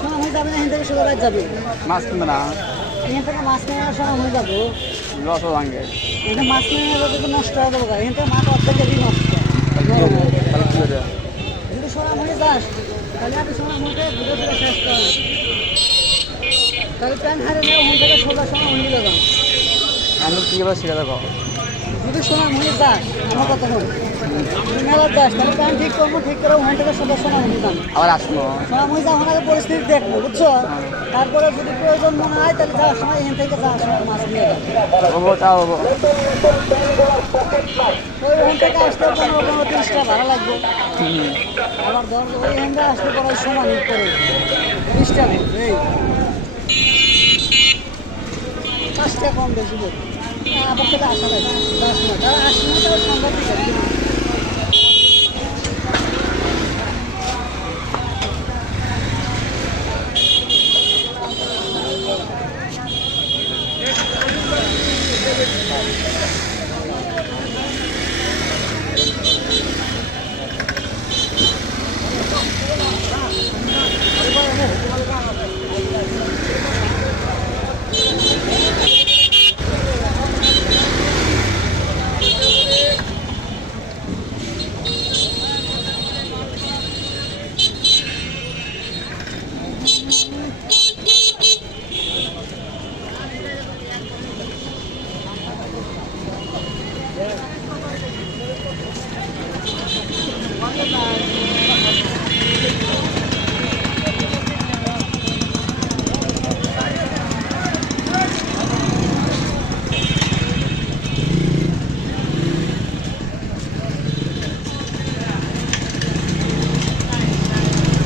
সময় হয়ে যাবে না, এখান থেকে সোজা বাইর যাবে। মাছ কিনবে না এখান থেকে মাছ নেওয়ার সময় হয়ে যাবো। লস ভাঙে এখানে মাছ নিয়ে গেলে কিন্তু নষ্ট হয়ে যাবো। এখান থেকে মাছ অর্ধেকেরই নষ্ট। তাহলে কি হবে যদি সোনা হয়ে যাস তাহলে আপনি সোনা মুখে ঘুরে ফিরে শেষ করেন। তাহলে প্যান্ট হারে নিয়ে ওখান থেকে সোজা সোনা হয়ে যাবেন। আমি কি এবার শিখে দেবো যদি সোনা হয়ে যাস আমার কথা হল, যদি মেলার যাস তাহলে প্যান্ট ঠিক করবো, ঠিক করে ওখান থেকে সোজা সোনা হয়ে যান। আবার আসবো সোনা হয়ে যাওয়ার আগে পরিস্থিতি দেখবো, বুঝছো? তারপরে যদি প্রয়োজন মনে হয় তাহলে যাওয়ার সময় এখান থেকে যাওয়ার সময় মাছ নিয়ে যাবে। হবো তা হবো ওই ওখান থেকে আসতে 15-30 টাকা ভাড়া লাগবে। আবার ধর ওইখান থেকে আসতে পরে সমান করে 30 টাকা এই 5 টাকা কম বেশি দেবে। আবার থেকে আসা লাগবে 10 মিনিট, আর 8 মিনিট সাংঘাতিক।